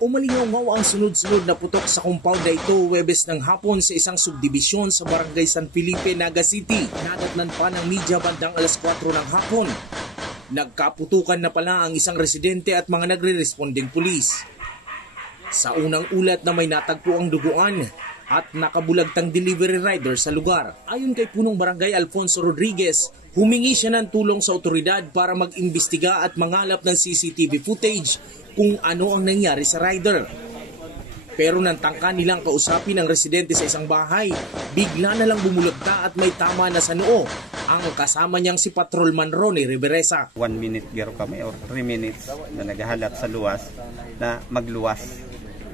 Umalingaw ang sunod-sunod na putok sa compound na ito Huwebes ng hapon sa isang subdibisyon sa Barangay San Felipe, Naga City. Nadatnan pa ng media bandang alas 4 ng hapon. Nagkaputukan na pala ang isang residente at mga nagre-responding pulis. Sa unang ulat na may natagpo ang duguan at nakabulagtang delivery rider sa lugar. Ayon kay punong barangay Alfonso Rodriguez, humingi siya ng tulong sa otoridad para mag-imbestiga at mangalap ng CCTV footage kung ano ang nangyari sa rider. Pero nang tangka nilang kausapin ang residente sa isang bahay, bigla na lang bumulagta at may tama na sa noo ang kasama niyang si Patrolman Ronnie Reveresa. 1 minute garo kami or 3 minutes na naghahalap sa luwas na magluwas.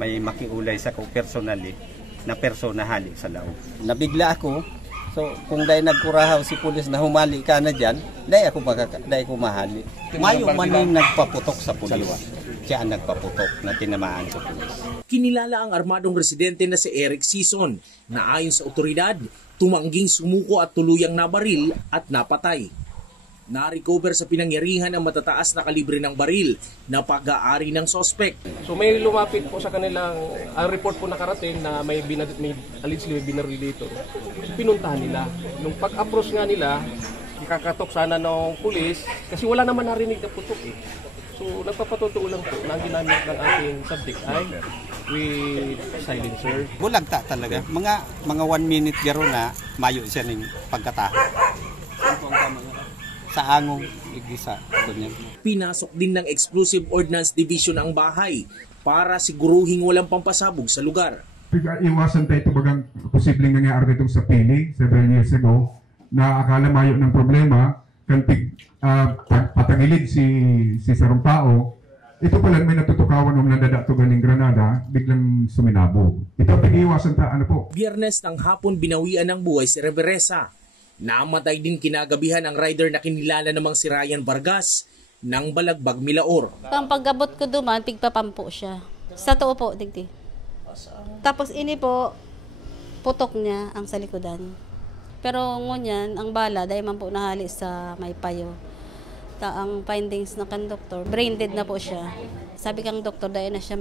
May makiulay sa ko personally na persona hali sa loob. Nabigla ako. So kung dahil nagkurahaw si pulis na humali ka na dyan, dahil ako mahali. Mayo man yung nagpaputok sa pulis. Siya ang nagpaputok na tinamaan sa pulis. Kinilala ang armadong residente na si Eric Sison na ayon sa otoridad, tumangging sumuko at tuluyang nabaril at napatay. Na-recover sa pinangyarihan ang matataas na kalibre ng baril na pag-aari ng sospek. So may lumapit po sa kanilang, ang report po nakarating na may allegedly binaril dito. Pinuntahan nila. Nung pag-approach nga nila, ikakatok sana ng pulis kasi wala naman narinig na putok eh. So nagpapatotoo lang po na ang ginamit ng ating subject ay with silencer. Bulagta talaga. Mga 1 minute garo na mayo siya ng pagkataho. Sa angong igisa ko niya. Pinasok din ng Explosive Ordnance Division ang bahay para siguruhing walang pampasabog sa lugar. Iwasan tayo ito bagang posibleng nangyari itong sa Pili 7 years ago na akala mayo ng problema kantig patangilid si sarong tao. Ito pala may natutukawan ng nandadato ganing Granada, biglang suminabog. Ito pag-iwasan ta, ano po? Biyernes ng hapon binawian ng buhay si Reveresa. Namatay din kinagabihan ang rider na kinilala namang si Ryan Vargas ng Balagbag, Milaor. Pang pag-abot ko duman, pigpapampo siya. Sa too po, digdi. Tapos ini po, putok niya ang sa likodan. Pero ngunyan, ang bala, dahil man po nahali sa may payo. Ang findings na kan doktor, brain dead na po siya. Sabi kang doktor, dahil na siya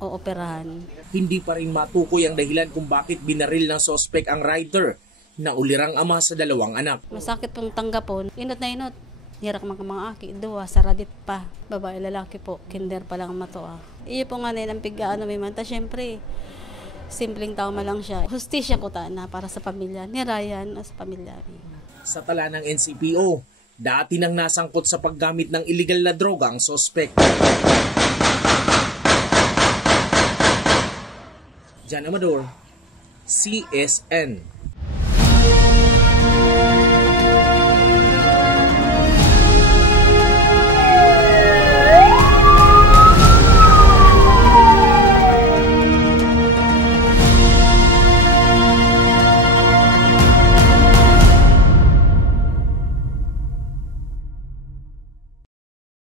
ooperahan. Hindi pa rin matukoy ang dahilan kung bakit binaril ng sospek ang rider na ulirang ama sa 2 anak. Masakit pong tanggapon. Inot na inot. Hirak mga aki. 2, saradit pa. Babae, lalaki po. Kinder pa lang matoa. Iyo po nga ang pigaan na may manta. Siyempre, simpleng tao man lang siya. Hustisya ko na para sa pamilya. Ni Ryan o sa pamilya. Sa tala ng NCPO, dati nang nasangkot sa paggamit ng illegal na droga ang sospek. Jan Amador, CSN.